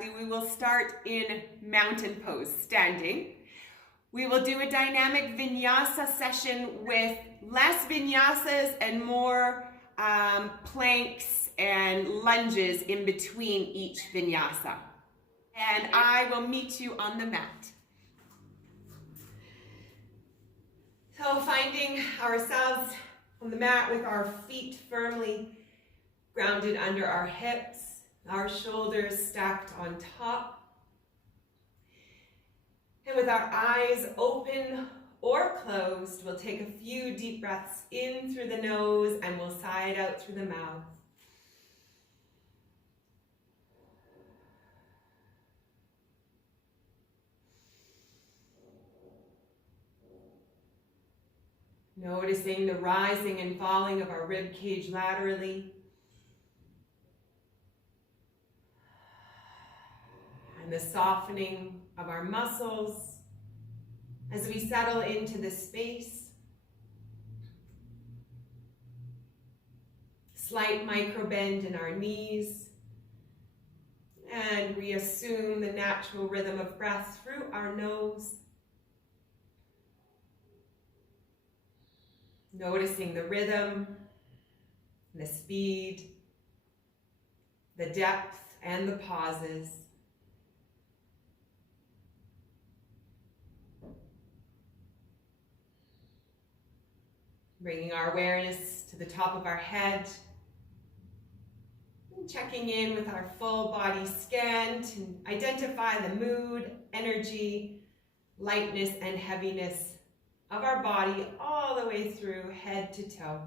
We will start in mountain pose, standing. We will do a dynamic vinyasa session with less vinyasas and more planks and lunges in between each vinyasa. And I will meet you on the mat. So finding ourselves on the mat with our feet firmly grounded under our hips, our shoulders stacked on top. And with our eyes open or closed, we'll take a few deep breaths in through the nose and we'll sigh it out through the mouth. Noticing the rising and falling of our rib cage laterally. And the softening of our muscles as we settle into the space. Slight micro bend in our knees. And we assume the natural rhythm of breath through our nose. Noticing the rhythm, the speed, the depth, and the pauses. Bringing our awareness to the top of our head. And checking in with our full body scan to identify the mood, energy, lightness, and heaviness of our body all the way through head to toe.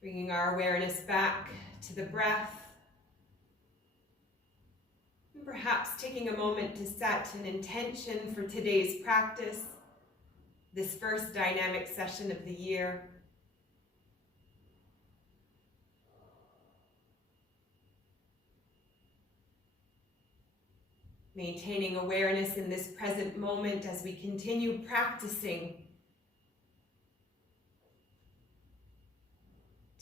Bringing our awareness back to the breath. And perhaps taking a moment to set an intention for today's practice, this first dynamic session of the year. Maintaining awareness in this present moment as we continue practicing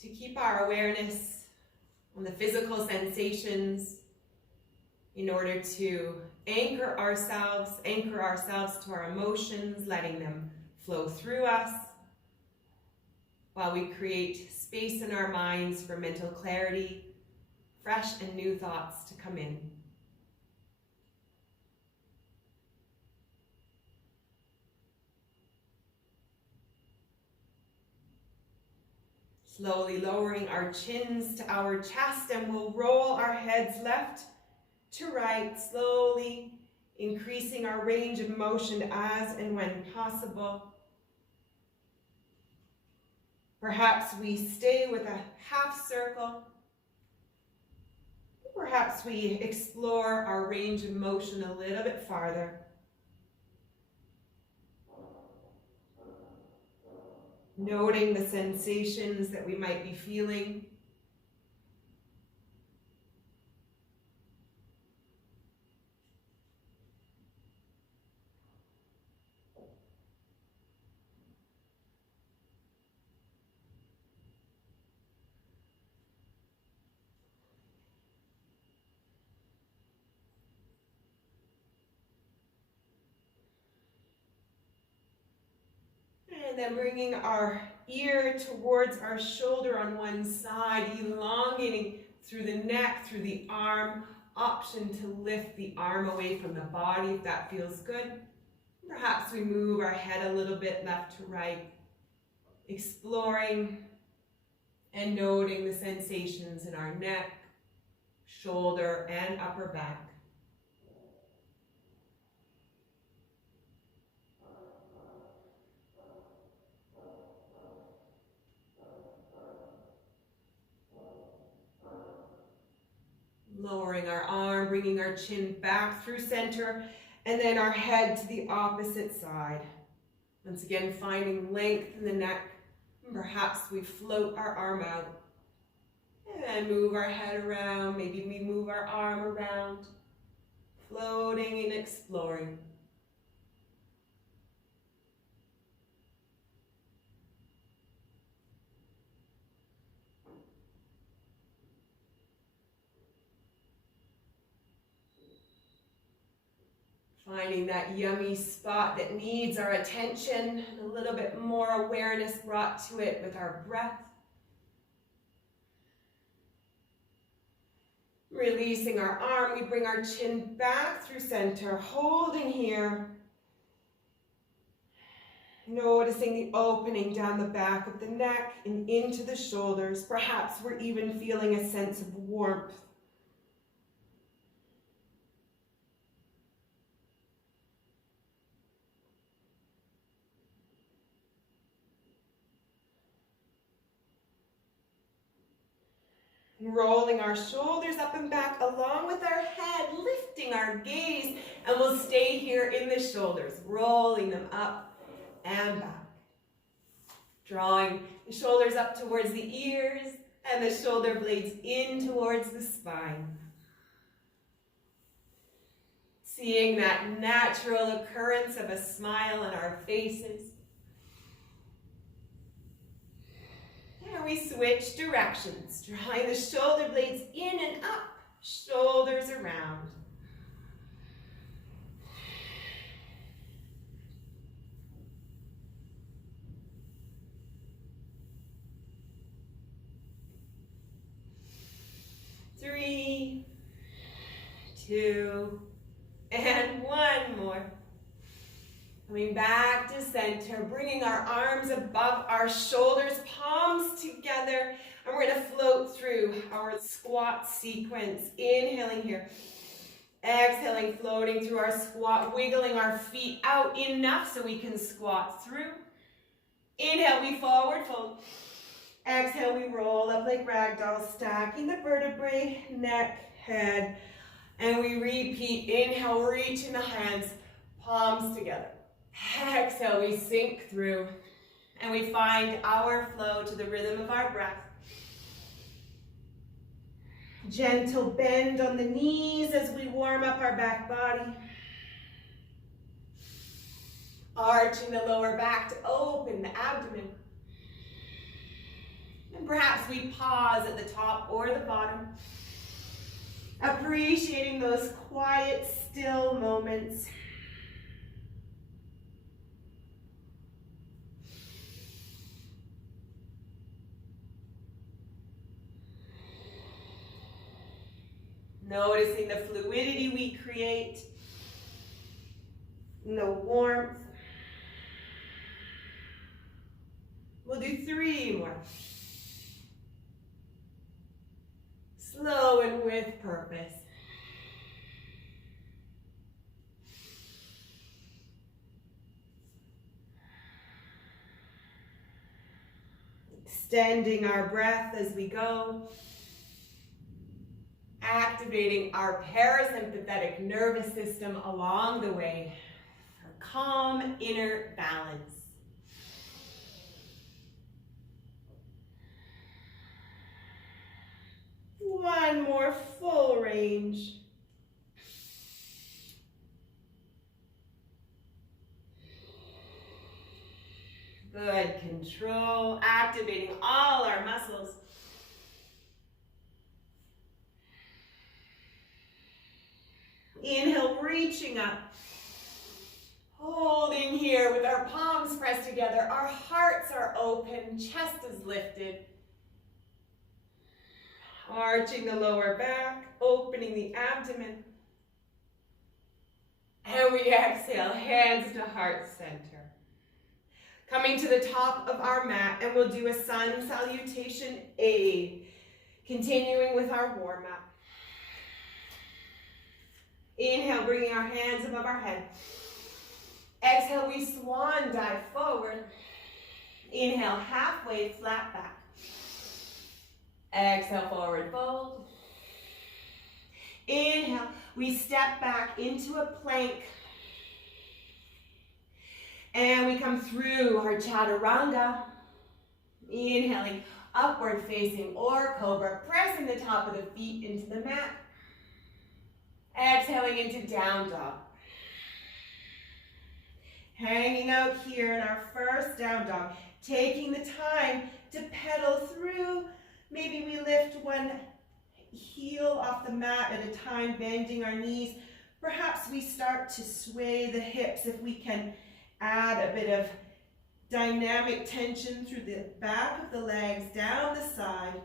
to keep our awareness on the physical sensations in order to anchor ourselves to our emotions, letting them flow through us while we create space in our minds for mental clarity, fresh and new thoughts to come in. Slowly lowering our chins to our chest, and we'll roll our heads left to right, slowly increasing our range of motion as and when possible. Perhaps we stay with a half circle. Perhaps we explore our range of motion a little bit farther. Noting the sensations that we might be feeling. And then bringing our ear towards our shoulder on one side, elongating through the neck, through the arm. Option to lift the arm away from the body if that feels good. Perhaps we move our head a little bit left to right, exploring and noting the sensations in our neck, shoulder, and upper back. Lowering our arm, bringing our chin back through center, and then our head to the opposite side. Once again, finding length in the neck. Perhaps we float our arm out and move our head around. Maybe we move our arm around, floating and exploring. Finding that yummy spot that needs our attention, and a little bit more awareness brought to it with our breath. Releasing our arm, we bring our chin back through center, holding here. Noticing the opening down the back of the neck and into the shoulders. Perhaps we're even feeling a sense of warmth. Rolling our shoulders up and back along with our head, lifting our gaze, and we'll stay here in the shoulders, rolling them up and back. Drawing the shoulders up towards the ears and the shoulder blades in towards the spine. Seeing that natural occurrence of a smile on our faces. And we switch directions, drawing the shoulder blades in and up, shoulders around. Three, two, and one more. Coming back to center, bringing our arms above our shoulders, palms together, and we're going to float through our squat sequence. Inhaling here, exhaling, floating through our squat, wiggling our feet out enough so we can squat through. Inhale, we forward fold. Exhale, we roll up like ragdoll, stacking the vertebrae, neck, head, and we repeat. Inhale, reaching the hands, palms together. Exhale, we sink through, and we find our flow to the rhythm of our breath. Gentle bend on the knees as we warm up our back body. Arching the lower back to open the abdomen. And perhaps we pause at the top or the bottom, appreciating those quiet, still moments. Noticing the fluidity we create, and the warmth. We'll do 3 more. Slow and with purpose. Extending our breath as we go. Activating our parasympathetic nervous system along the way for calm inner balance. One more full range. Good control, activating all our muscles. Inhale, reaching up. Holding here with our palms pressed together. Our hearts are open, chest is lifted. Arching the lower back, opening the abdomen. And we exhale, hands to heart center. Coming to the top of our mat, and we'll do a sun salutation A. Continuing with our warm-up. Inhale, bringing our hands above our head. Exhale, we swan dive forward. Inhale, halfway, flat back. Exhale, forward fold. Inhale, we step back into a plank. And we come through our chaturanga. Inhaling, upward facing or cobra, pressing the top of the feet into the mat. Exhaling into down dog. Hanging out here in our first down dog, taking the time to pedal through. Maybe we lift one heel off the mat at a time, bending our knees. Perhaps we start to sway the hips if we can add a bit of dynamic tension through the back of the legs, down the side,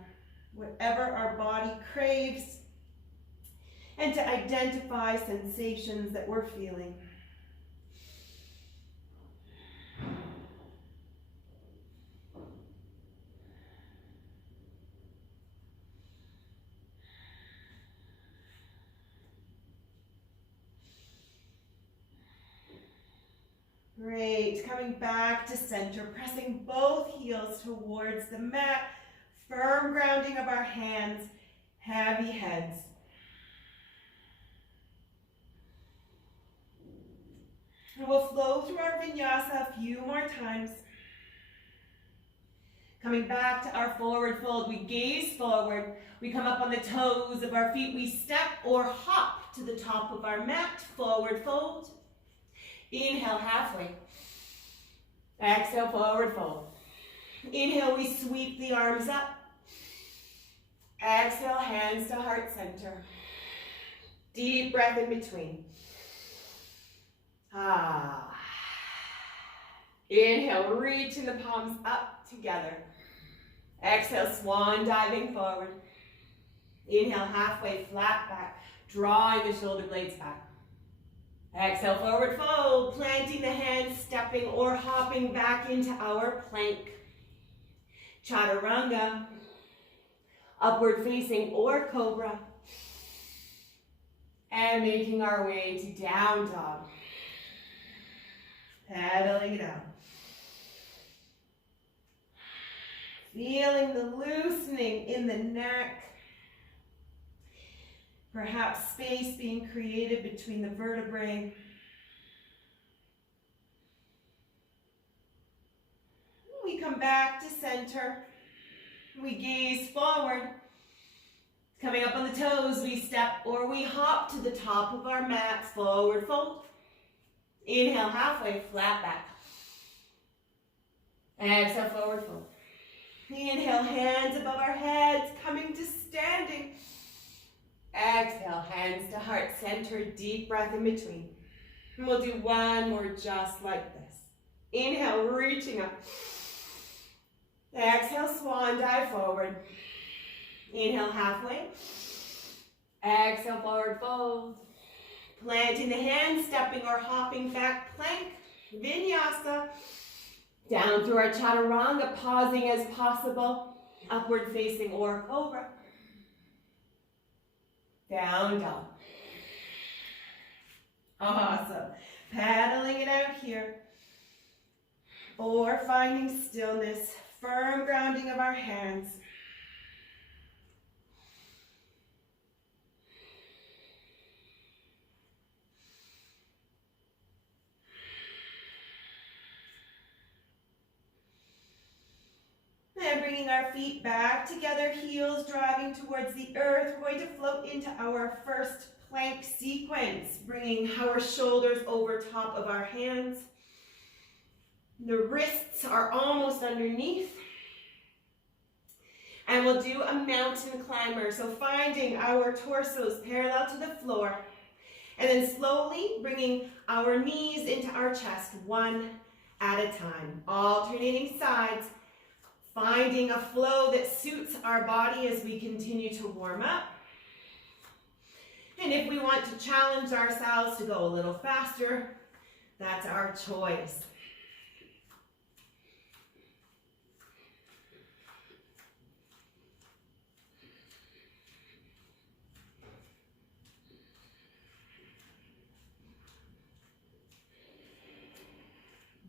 whatever our body craves, and to identify sensations that we're feeling. Great, coming back to center, pressing both heels towards the mat, firm grounding of our hands, heavy heads. And we'll flow through our vinyasa a few more times. Coming back to our forward fold, we gaze forward, we come up on the toes of our feet, we step or hop to the top of our mat, forward fold. Inhale, halfway. Exhale, forward fold. Inhale, we sweep the arms up. Exhale, hands to heart center. Deep breath in between. Inhale, reaching the palms up together. Exhale, swan diving forward. Inhale, halfway, flat back, drawing the shoulder blades back. Exhale, forward fold, planting the hands, stepping or hopping back into our plank. Chaturanga, upward facing or cobra. And making our way to down dog. Pedaling it out. Feeling the loosening in the neck. Perhaps space being created between the vertebrae. We come back to center. We gaze forward. Coming up on the toes, we step or we hop to the top of our mat, forward fold. Inhale, halfway, flat back. Exhale, forward fold. Inhale, hands above our heads, coming to standing. Exhale, hands to heart center, deep breath in between. And we'll do one more just like this. Inhale, reaching up. Exhale, swan dive forward. Inhale, halfway. Exhale, forward fold. Planting the hands, stepping or hopping back, plank, vinyasa. Down through our chaturanga, pausing as possible. Upward facing or cobra. Down dog. Awesome. Paddling it out here. Or finding stillness, firm grounding of our hands. And bringing our feet back together, heels driving towards the earth. We're going to float into our first plank sequence, bringing our shoulders over top of our hands. The wrists are almost underneath. And we'll do a mountain climber. So finding our torsos parallel to the floor. And then slowly bringing our knees into our chest, one at a time. Alternating sides. Finding a flow that suits our body as we continue to warm up. And if we want to challenge ourselves to go a little faster, that's our choice.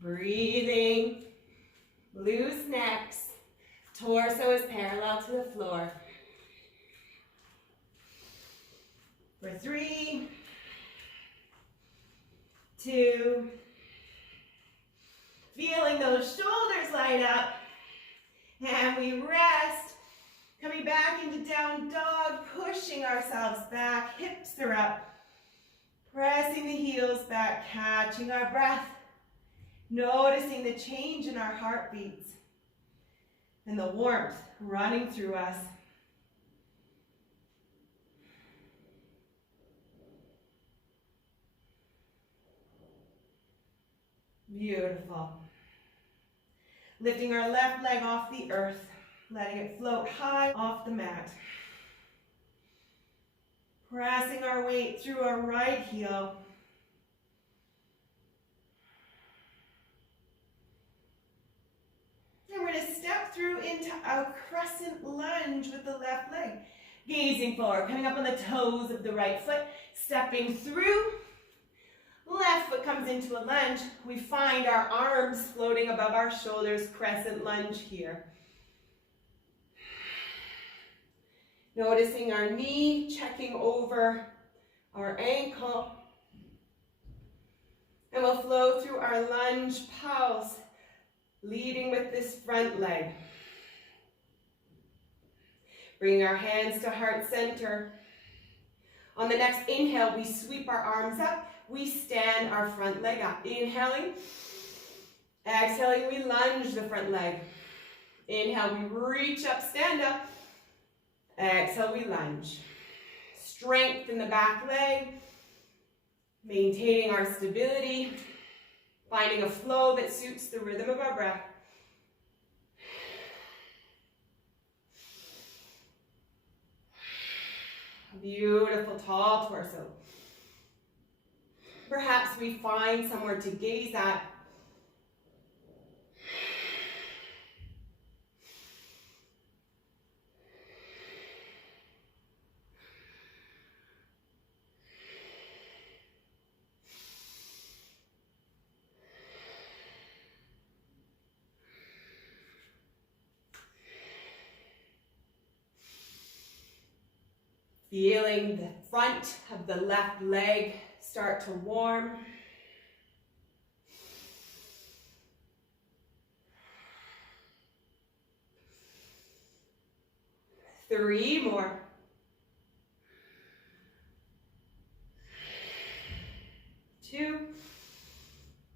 Breathing, loose necks. Torso is parallel to the floor. For 3, 2, Feeling those shoulders light up. And we rest. Coming back into down dog, pushing ourselves back, hips are up. Pressing the heels back, catching our breath. Noticing the change in our heartbeats. And the warmth running through us. Beautiful. Lifting our left leg off the earth, letting it float high off the mat. Pressing our weight through our right heel. And we're going to step through into our crescent lunge with the left leg. Gazing forward, coming up on the toes of the right foot, stepping through. Left foot comes into a lunge. We find our arms floating above our shoulders, crescent lunge here. Noticing our knee, checking over our ankle. And we'll flow through our lunge pulse, leading with this front leg. Bringing our hands to heart center. On the next inhale, we sweep our arms up. We stand our front leg up. Inhaling. Exhaling, we lunge the front leg. Inhale, we reach up, stand up. Exhale, we lunge. Strength in the back leg. Maintaining our stability. Finding a flow that suits the rhythm of our breath. Beautiful, tall torso. Perhaps we find somewhere to gaze at. Feeling the front of the left leg start to warm. Three more. Two.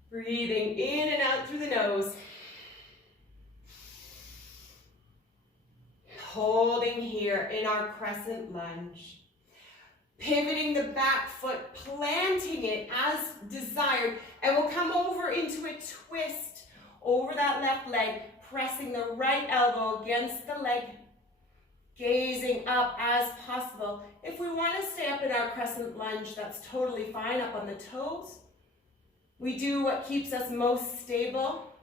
Breathing in and out through the nose. Holding here in our crescent lunge. Pivoting the back foot, planting it as desired, and we'll come over into a twist over that left leg, pressing the right elbow against the leg, gazing up as possible. If we want to stay up in our crescent lunge, that's totally fine, up on the toes. We do what keeps us most stable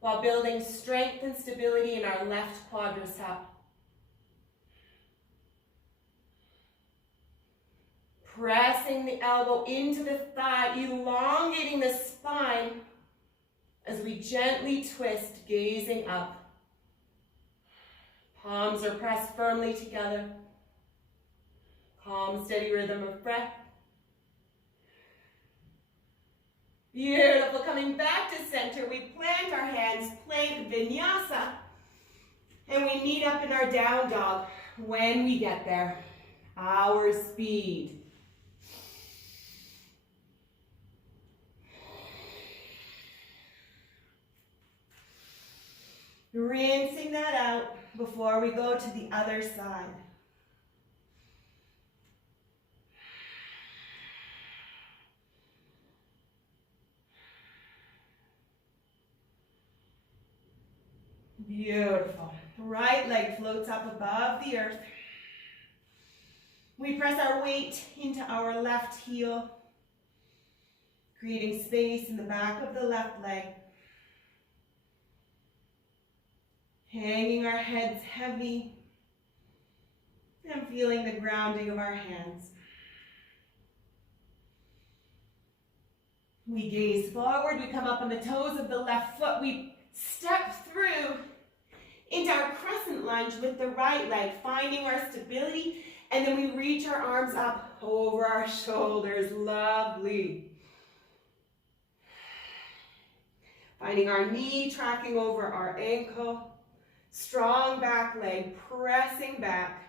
while building strength and stability in our left quadricep. Pressing the elbow into the thigh, elongating the spine as we gently twist, gazing up. Palms are pressed firmly together. Calm, steady rhythm of breath. Beautiful. Coming back to center, we plant our hands, plank vinyasa, and we meet up in our down dog when we get there. Our speed. Rinsing that out before we go to the other side. Beautiful. Right leg floats up above the earth. We press our weight into our left heel, creating space in the back of the left leg. Hanging our heads heavy and feeling the grounding of our hands. We gaze forward, we come up on the toes of the left foot, we step through into our crescent lunge with the right leg, finding our stability, and then we reach our arms up over our shoulders. Lovely. Finding our knee tracking over our ankle. Strong back leg, pressing back.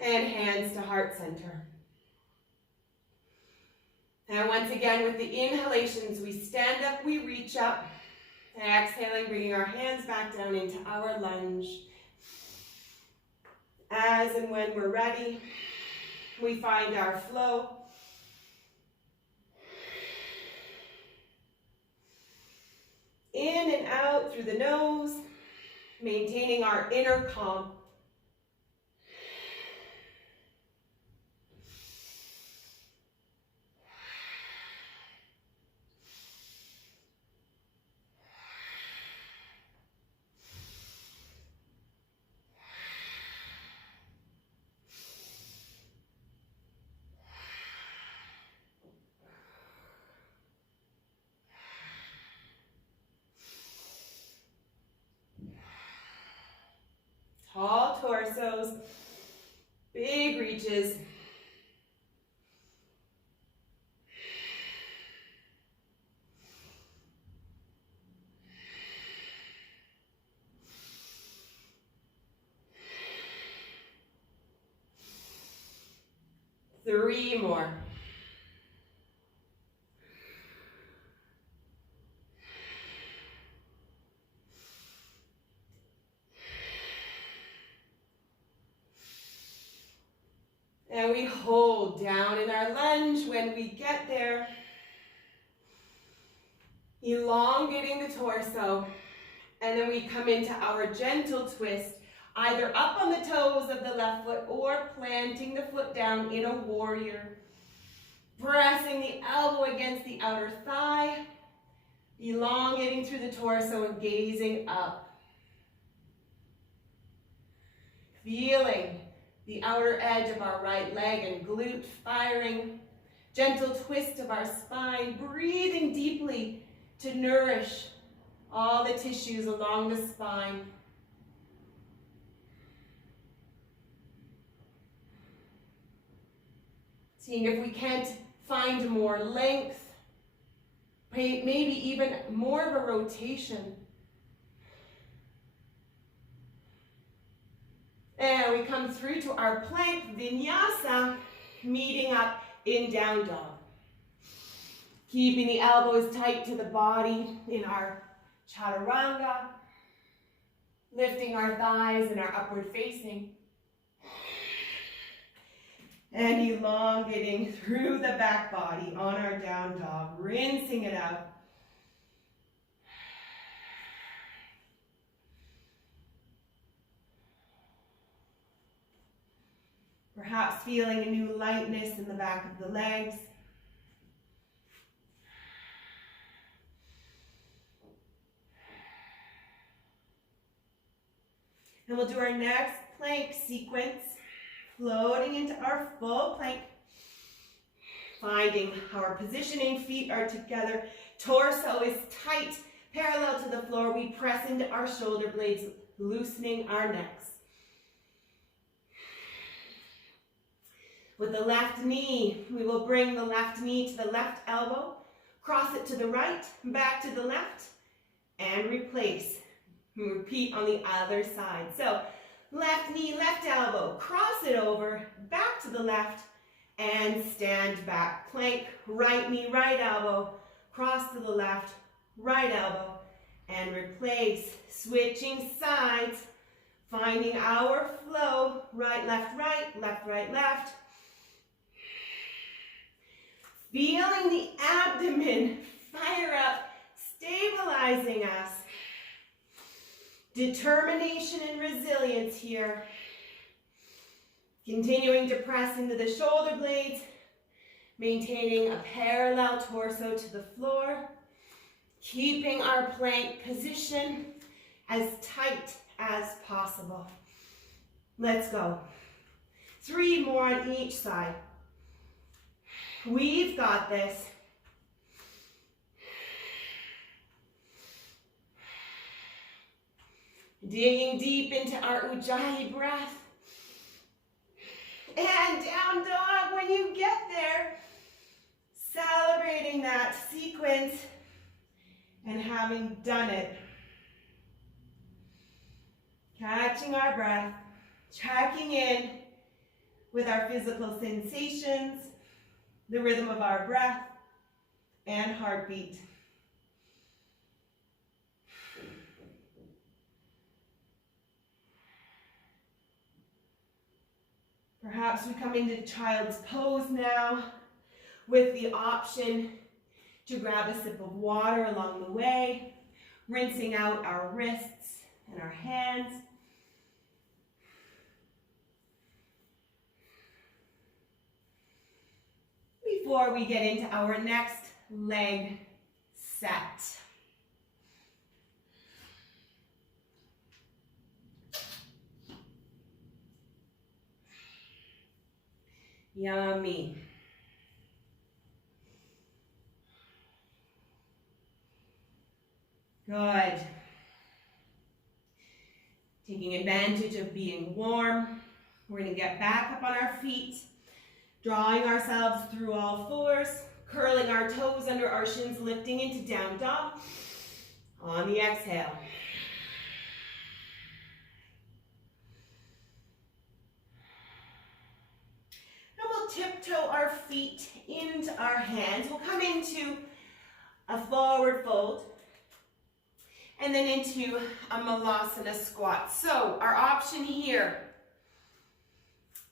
And hands to heart center. And once again, with the inhalations, we stand up, we reach up. And exhaling, bringing our hands back down into our lunge. As and when we're ready, we find our flow. In and out through the nose, maintaining our inner calm. Tall torsos, big reaches. Three more. And we hold down in our lunge. When we get there, elongating the torso, and then we come into our gentle twist, either up on the toes of the left foot or planting the foot down in a warrior. Pressing the elbow against the outer thigh, elongating through the torso and gazing up. Feeling the outer edge of our right leg and glute firing. Gentle twist of our spine, breathing deeply to nourish all the tissues along the spine. Seeing if we can't find more length, maybe even more of a rotation. And we come through to our plank vinyasa, meeting up in down dog. Keeping the elbows tight to the body in our chaturanga. Lifting our thighs in our upward facing. And elongating through the back body on our down dog, rinsing it out. Perhaps feeling a new lightness in the back of the legs. And we'll do our next plank sequence, floating into our full plank. Finding our positioning, feet are together, torso is tight, parallel to the floor. We press into our shoulder blades, loosening our necks. With the left knee, we will bring the left knee to the left elbow, cross it to the right, back to the left, and replace. And repeat on the other side. So, left knee, left elbow, cross it over, back to the left, and stand back. Plank, right knee, right elbow, cross to the left, right elbow, and replace. Switching sides, finding our flow, right, left, left. Feeling the abdomen fire up, stabilizing us. Determination and resilience here. Continuing to press into the shoulder blades, maintaining a parallel torso to the floor, keeping our plank position as tight as possible. Let's go. 3 more on each side. We've got this. Digging deep into our Ujjayi breath. And down dog when you get there. Celebrate celebrating that sequence and having done it. Catching our breath, checking in with our physical sensations, the rhythm of our breath, and heartbeat. Perhaps we come into child's pose now with the option to grab a sip of water along the way, rinsing out our wrists and our hands. Before we get into our next leg set. Yummy. Good. Taking advantage of being warm, we're going to get back up on our feet, drawing ourselves through all fours, curling our toes under our shins, lifting into down dog. On the exhale. And we'll tiptoe our feet into our hands. We'll come into a forward fold and then into a malasana squat. So our option here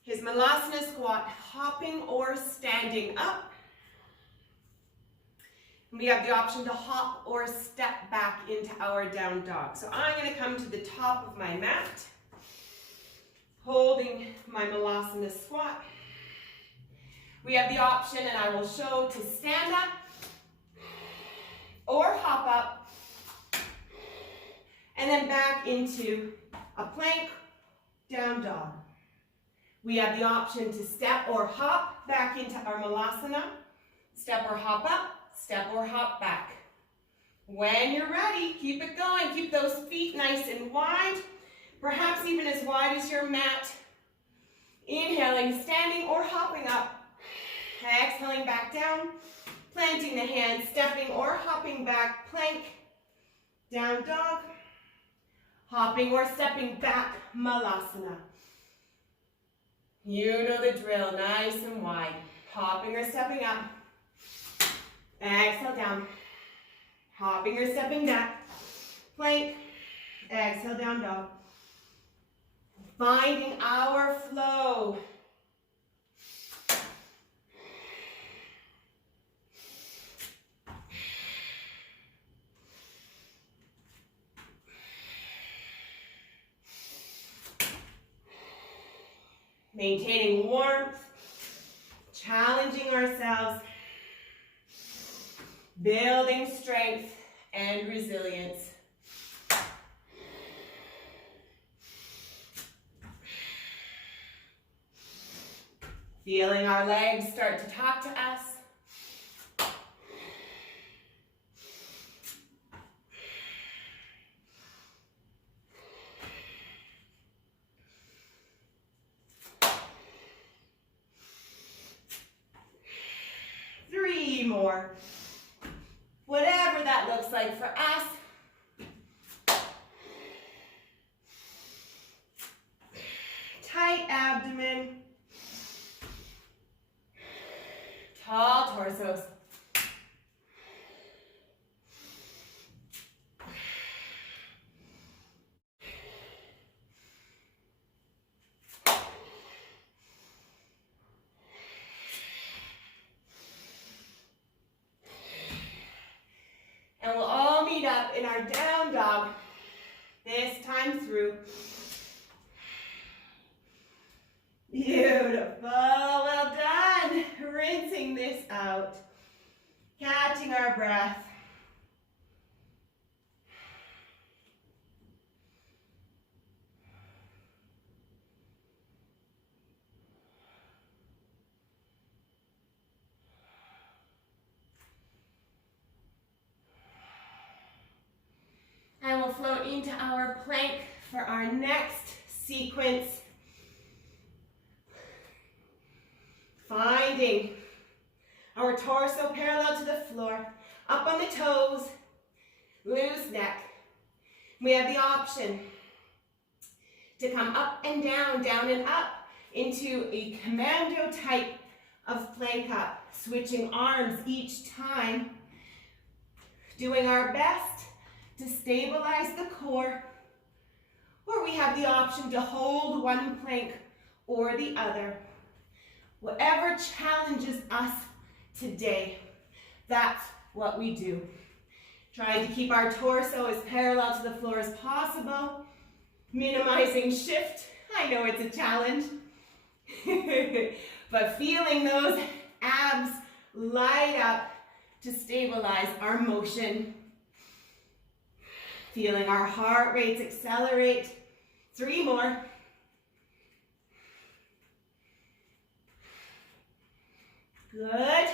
is malasana squat, hopping or standing up. We have the option to hop or step back into our down dog. So I'm going to come to the top of my mat, holding my malasana squat. We have the option, and I will show, to stand up or hop up, and then back into a plank down dog. We have the option to step or hop back into our malasana, step or hop up, step or hop back. When you're ready, keep it going. Keep those feet nice and wide, perhaps even as wide as your mat. Inhaling, standing or hopping up. Exhaling back down, planting the hands, stepping or hopping back, plank, down dog, hopping or stepping back, malasana. You know the drill, nice and wide. Hopping or stepping up. Exhale down. Hopping or stepping back. Plank. Exhale down dog. Finding our flow. Maintaining warmth, challenging ourselves, building strength and resilience. Feeling our legs start to talk to us. More. Whatever that looks like for us. Tight abdomen. Tall torsos. And we'll all meet up in our down dog, this time through. Beautiful, well done. Rinsing this out, catching our breath. And we'll float into our plank for our next sequence. Finding Our torso parallel to the floor. Up on the toes. Loose neck. We have the option to come up and down and up into a commando type of plank up. Switching arms each time. Doing our best to stabilize the core. Or we have the option to hold one plank or the other. Whatever challenges us today, that's what we do. Trying to keep our torso as parallel to the floor as possible. Minimizing shift. I know it's a challenge. But feeling those abs light up to stabilize our motion. Feeling our heart rates accelerate. 3 more. Good.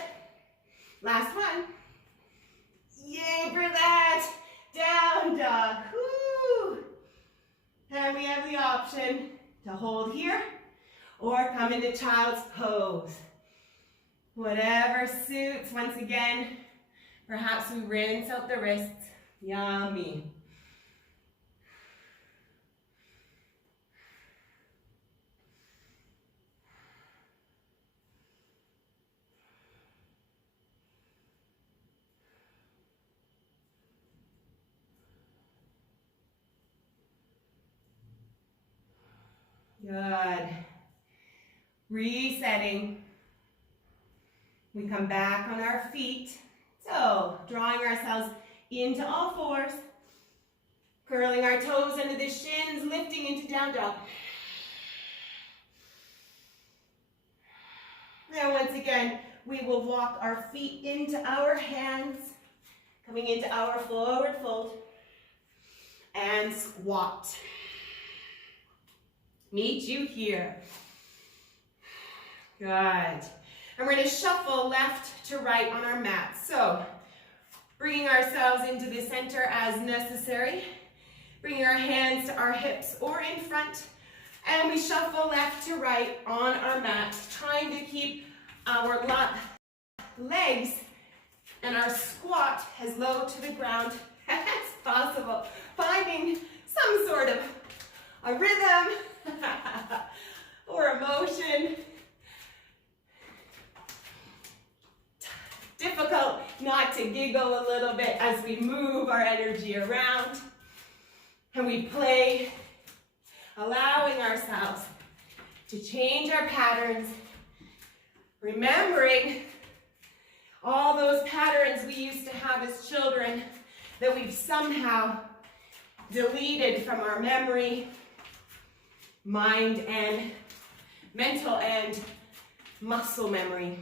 Last one. Yay for that. Down dog. Woo. And we have the option to hold here or come into child's pose. Whatever suits. Once again, perhaps we rinse out the wrists. Yummy. Good. Resetting. We come back on our feet. So, drawing ourselves into all fours. Curling our toes under the shins, lifting into down dog. Now, once again, we will walk our feet into our hands, coming into our forward fold, and squat. Meet you here. Good. And we're going to shuffle left to right on our mat. So, bringing ourselves into the center as necessary. Bringing our hands to our hips or in front. And we shuffle left to right on our mat, trying to keep our legs and our squat as low to the ground as possible. Finding some sort of a rhythm or emotion. Difficult not to giggle a little bit as we move our energy around and we play, allowing ourselves to change our patterns, remembering all those patterns we used to have as children that we've somehow deleted from our memory, mind and mental and muscle memory.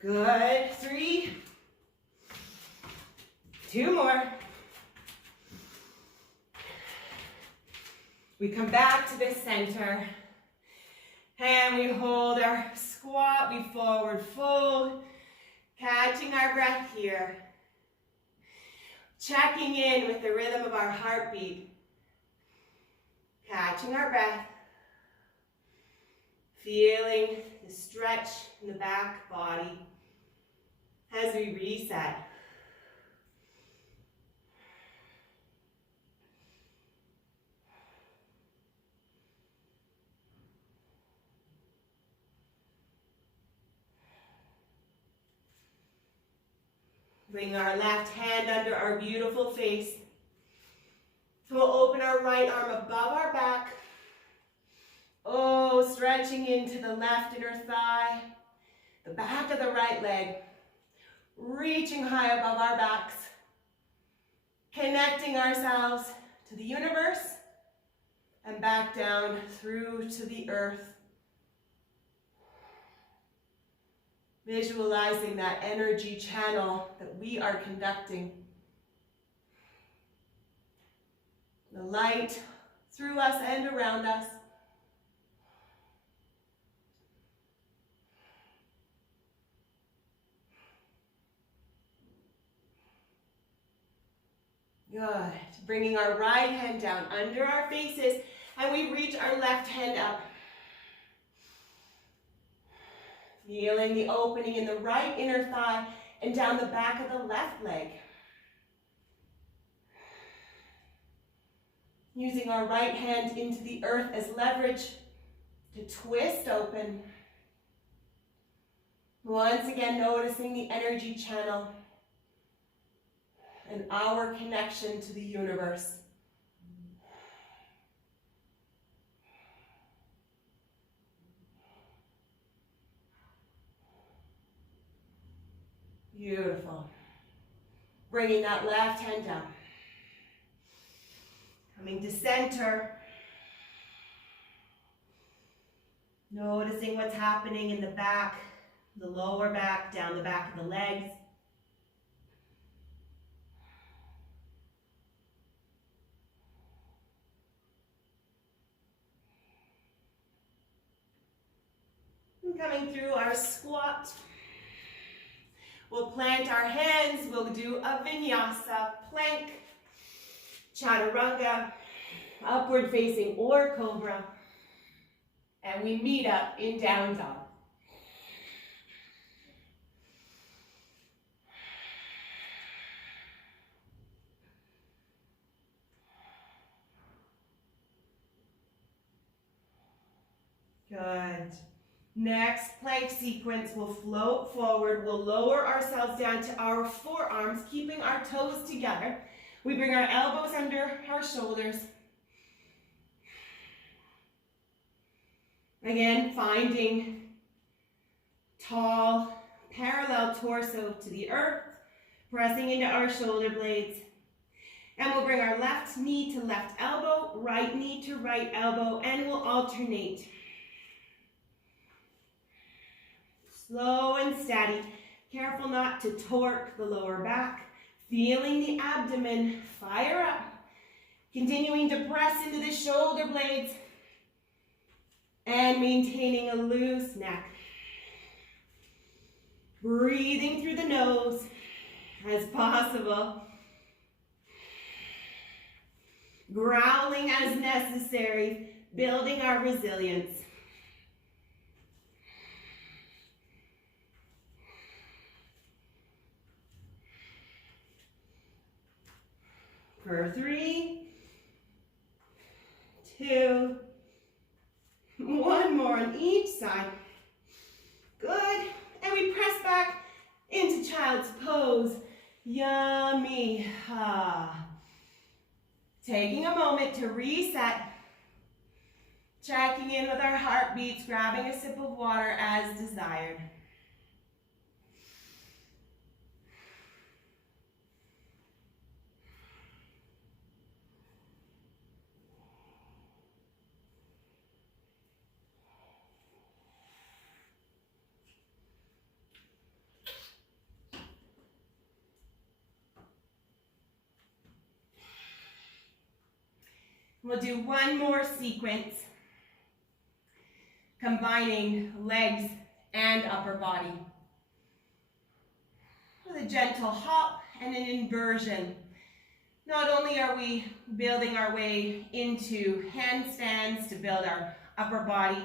Good. 3. 2 more. We come back to the center and we hold our squat, we forward fold, catching our breath here. Checking in with the rhythm of our heartbeat. Catching our breath. Feeling the stretch in the back body as we reset. Bring our left hand under our beautiful face. We'll open our right arm above our back. Oh, stretching into the left inner thigh, the back of the right leg, reaching high above our backs, connecting ourselves to the universe and back down through to the earth. Visualizing that energy channel that we are conducting. The light through us and around us. Good. Bringing our right hand down under our faces, and we reach our left hand up. Feeling the opening in the right inner thigh and down the back of the left leg. Using our right hand into the earth as leverage to twist open. Once again, noticing the energy channel and our connection to the universe. Beautiful. Bringing that left hand down. Coming to center. Noticing what's happening in the back, the lower back, down the back of the legs. And coming through our squat. We'll plant our hands, we'll do a vinyasa, plank, chaturanga, upward facing or cobra, and we meet up in down dog. Good. Next plank sequence, we'll float forward, we'll lower ourselves down to our forearms, keeping our toes together. We bring our elbows under our shoulders. Again, finding tall, parallel torso to the earth, pressing into our shoulder blades. And we'll bring our left knee to left elbow, right knee to right elbow, and we'll alternate. Slow and steady. Careful not to torque the lower back. Feeling the abdomen fire up. Continuing to press into the shoulder blades. And maintaining a loose neck. Breathing through the nose as possible. Growling as necessary. Building our resilience. For 3, 2, 1 more on each side. Good. And we press back into child's pose. Yummy. Taking a moment to reset. Checking in with our heartbeats, grabbing a sip of water as desired. We'll do one more sequence, combining legs and upper body. With a gentle hop and an inversion. Not only are we building our way into handstands to build our upper body,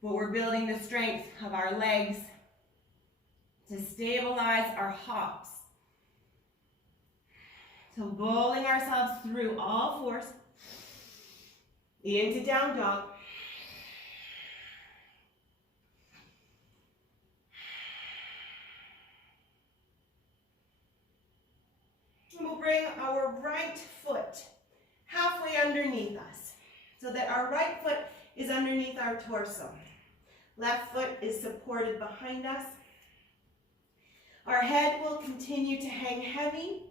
but we're building the strength of our legs to stabilize our hops. So bowling ourselves through all fours. Into down dog. And we'll bring our right foot halfway underneath us so that our right foot is underneath our torso. Left foot is supported behind us. Our head will continue to hang heavy.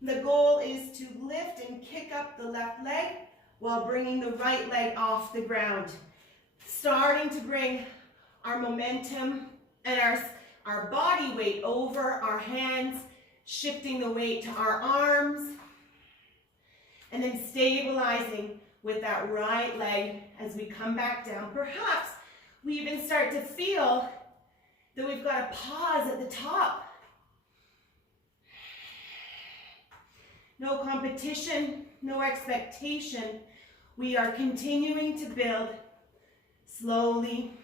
The goal is to lift and kick up the left leg while bringing the right leg off the ground. Starting to bring our momentum and our body weight over our hands, shifting the weight to our arms, and then stabilizing with that right leg as we come back down. Perhaps we even start to feel that we've got a pause at the top. No competition, no expectation. We are continuing to build slowly.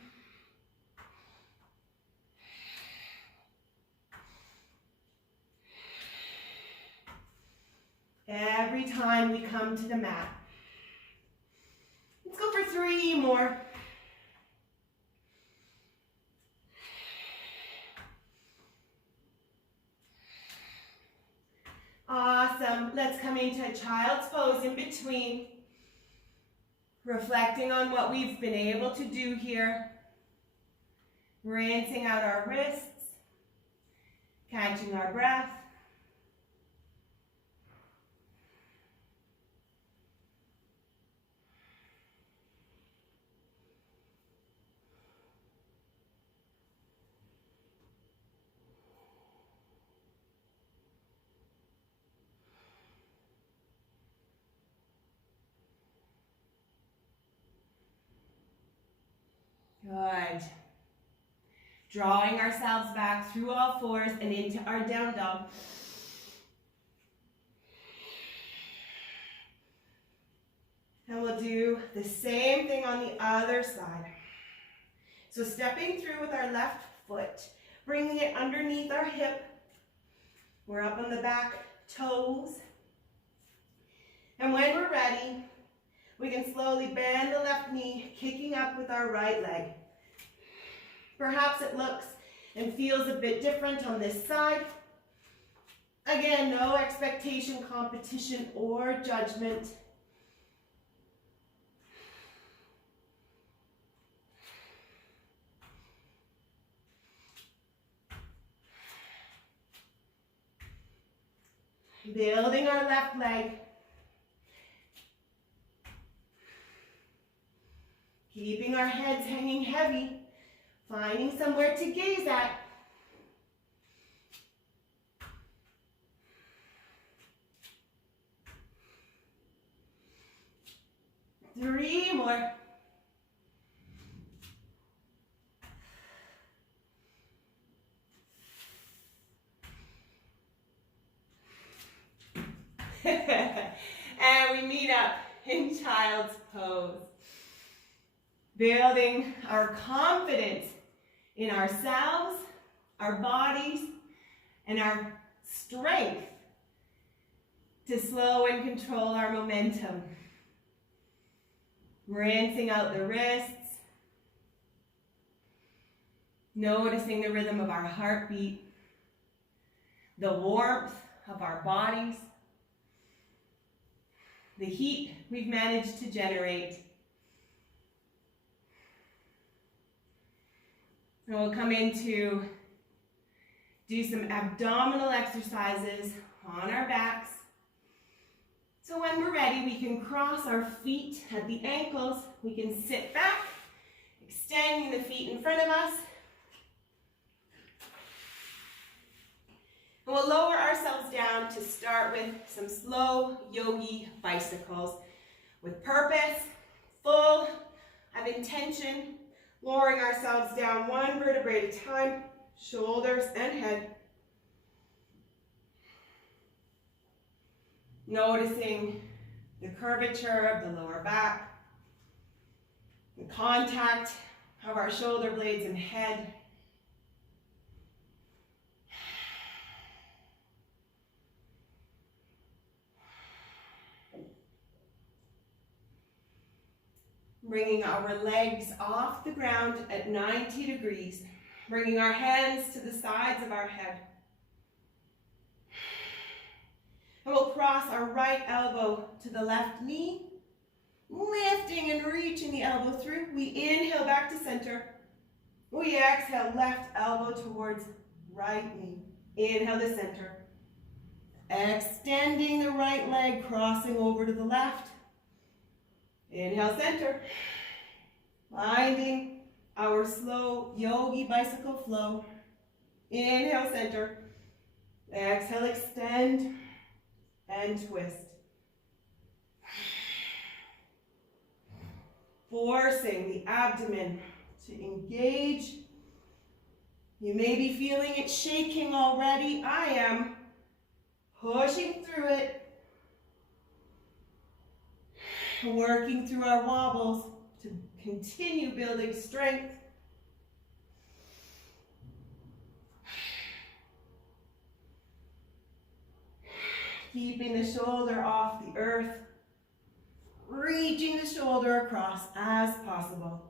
Every time we come to the mat. Let's go for 3 more. Awesome. Let's come into a child's pose in between. Reflecting on what we've been able to do here. Rinsing out our wrists. Catching our breath. Good. Drawing ourselves back through all fours and into our down dog. And we'll do the same thing on the other side. So stepping through with our left foot, bringing it underneath our hip. We're up on the back toes. And when we're ready, we can slowly bend the left knee, kicking up with our right leg. Perhaps it looks and feels a bit different on this side. Again, no expectation, competition, or judgment. Building our left leg. Keeping our heads hanging heavy. Finding somewhere to gaze at. Three more. And we meet up in child's pose. Building our confidence in ourselves, our bodies, and our strength to slow and control our momentum. Rinsing out the wrists, noticing the rhythm of our heartbeat, the warmth of our bodies, the heat we've managed to generate. And we'll come in to do some abdominal exercises on our backs. So when we're ready, we can cross our feet at the ankles. We can sit back, extending the feet in front of us. And we'll lower ourselves down to start with some slow yogi bicycles with purpose, full of intention, lowering ourselves down one vertebrae at a time, shoulders and head. Noticing the curvature of the lower back, the contact of our shoulder blades and head. Bringing our legs off the ground at 90 degrees. Bringing our hands to the sides of our head. And we'll cross our right elbow to the left knee. Lifting and reaching the elbow through. We inhale back to center. We exhale left elbow towards right knee. Inhale to center. Extending the right leg, crossing over to the left. Inhale, center. Finding our slow yogi bicycle flow. Inhale, center. Exhale, extend and twist. Forcing the abdomen to engage. You may be feeling it shaking already. I am pushing through it. Working through our wobbles to continue building strength. Keeping the shoulder off the earth. Reaching the shoulder across as possible.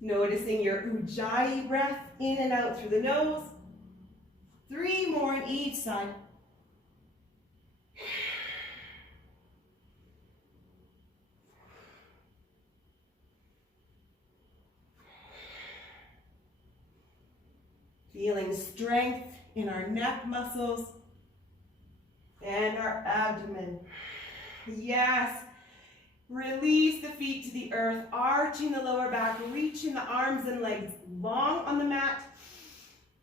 Noticing your Ujjayi breath in and out through the nose. 3 more on each side. Feeling strength in our neck muscles and our abdomen. Yes. Release the feet to the earth, arching the lower back, reaching the arms and legs long on the mat.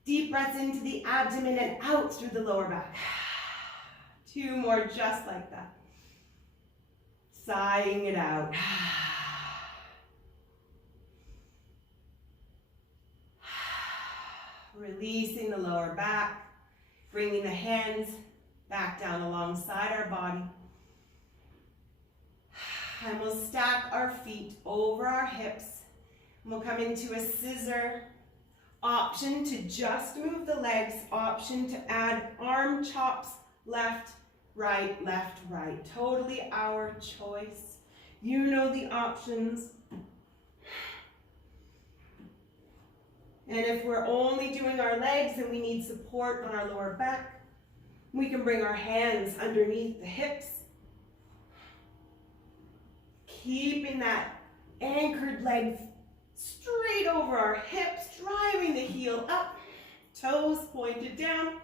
Deep breaths into the abdomen and out through the lower back. 2 more just like that. Sighing it out. Releasing the lower back, bringing the hands back down alongside our body. And we'll stack our feet over our hips. And we'll come into a scissor. Option to just move the legs. Option to add arm chops, left, right, left, right. Totally our choice. You know the options. And if we're only doing our legs and we need support on our lower back, we can bring our hands underneath the hips. Keeping that anchored leg straight over our hips, driving the heel up, toes pointed down,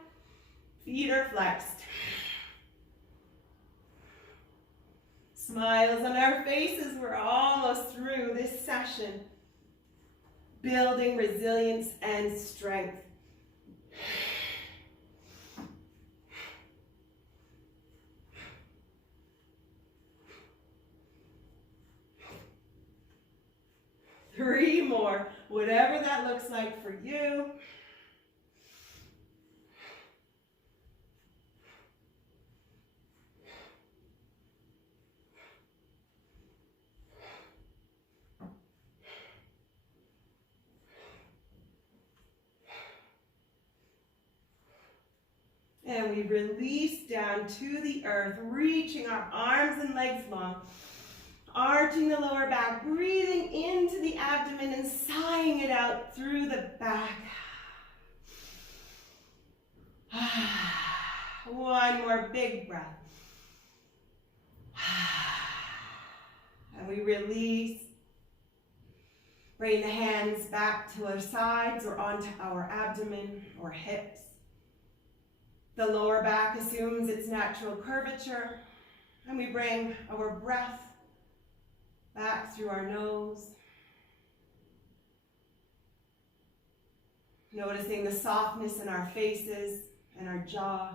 feet are flexed. Smiles on our faces, we're almost through this session. Building resilience and strength. Three more, whatever that looks like for you. And we release down to the earth, reaching our arms and legs long. Arching the lower back, breathing into the abdomen and sighing it out through the back. One more big breath. And we release. Bring the hands back to our sides or onto our abdomen or hips. The lower back assumes its natural curvature. And we bring our breath back through our nose. Noticing the softness in our faces and our jaw.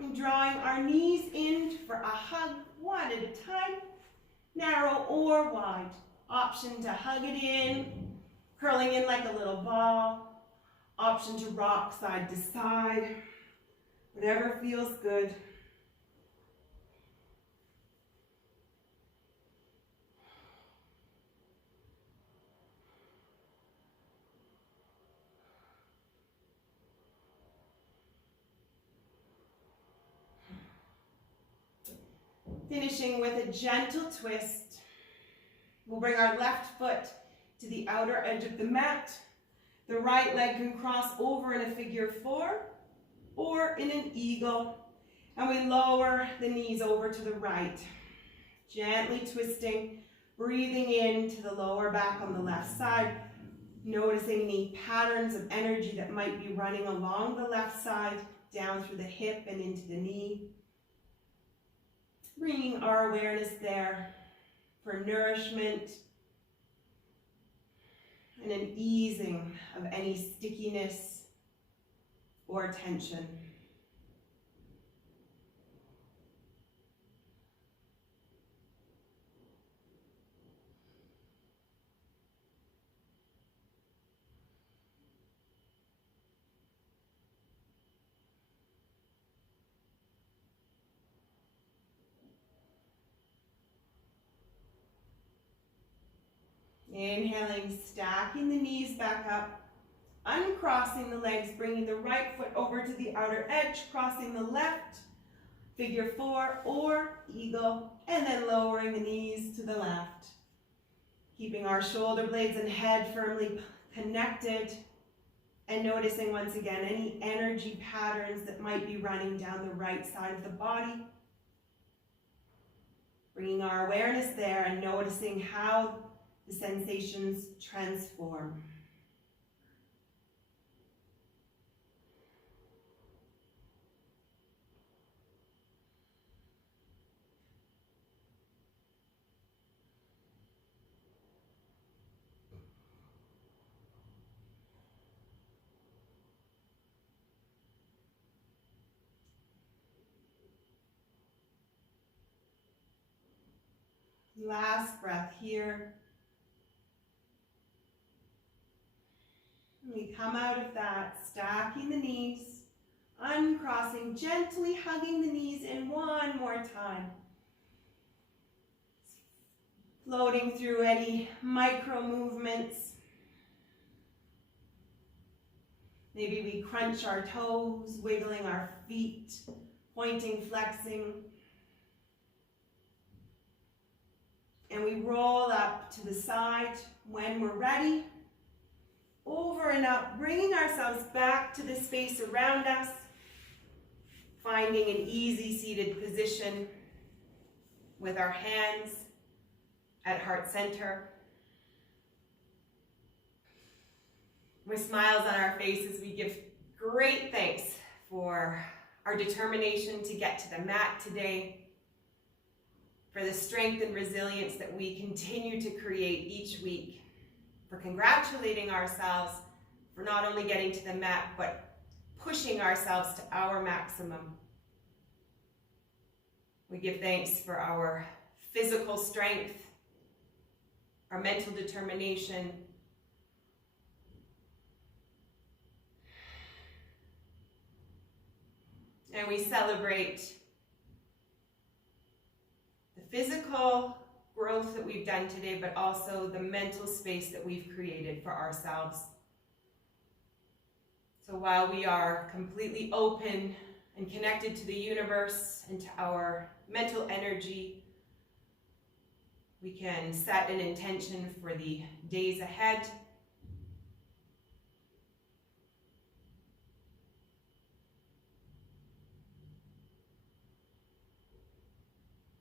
And drawing our knees in for a hug, one at a time, narrow or wide. Option to hug it in, curling in like a little ball. Option to rock side to side, whatever feels good. Finishing with a gentle twist. We'll bring our left foot to the outer edge of the mat. The right leg can cross over in a figure 4 or in an eagle. And we lower the knees over to the right. Gently twisting, breathing into the lower back on the left side. Noticing any patterns of energy that might be running along the left side, down through the hip and into the knee. Bringing our awareness there for nourishment and an easing of any stickiness or tension. Inhaling, stacking the knees back up, uncrossing the legs, bringing the right foot over to the outer edge, crossing the left, figure four or eagle, and then lowering the knees to the left. Keeping our shoulder blades and head firmly connected, and noticing once again any energy patterns that might be running down the right side of the body. Bringing our awareness there and noticing how the sensations transform. Last breath here. We come out of that, stacking the knees, uncrossing, gently hugging the knees in one more time. Floating through any micro movements. Maybe we crunch our toes, wiggling our feet, pointing, flexing. And we roll up to the side when we're ready. Over and up, bringing ourselves back to the space around us. Finding an easy seated position with our hands at heart center. With smiles on our faces, we give great thanks for our determination to get to the mat today, for the strength and resilience that we continue to create each week, for congratulating ourselves for not only getting to the mat, but pushing ourselves to our maximum. We give thanks for our physical strength, our mental determination, and we celebrate the physical growth that we've done today, but also the mental space that we've created for ourselves. So while we are completely open and connected to the universe and to our mental energy, we can set an intention for the days ahead.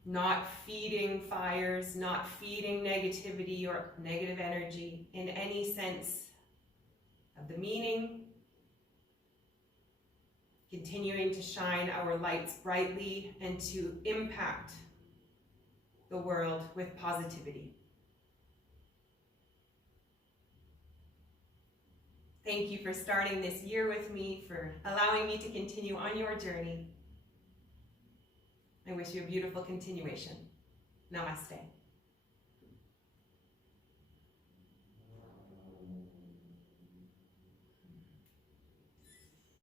Not feeding fires, not feeding negativity or negative energy in any sense of the meaning. Continuing to shine our lights brightly and to impact the world with positivity. Thank you for starting this year with me, for allowing me to continue on your journey. I wish you a beautiful continuation. Namaste.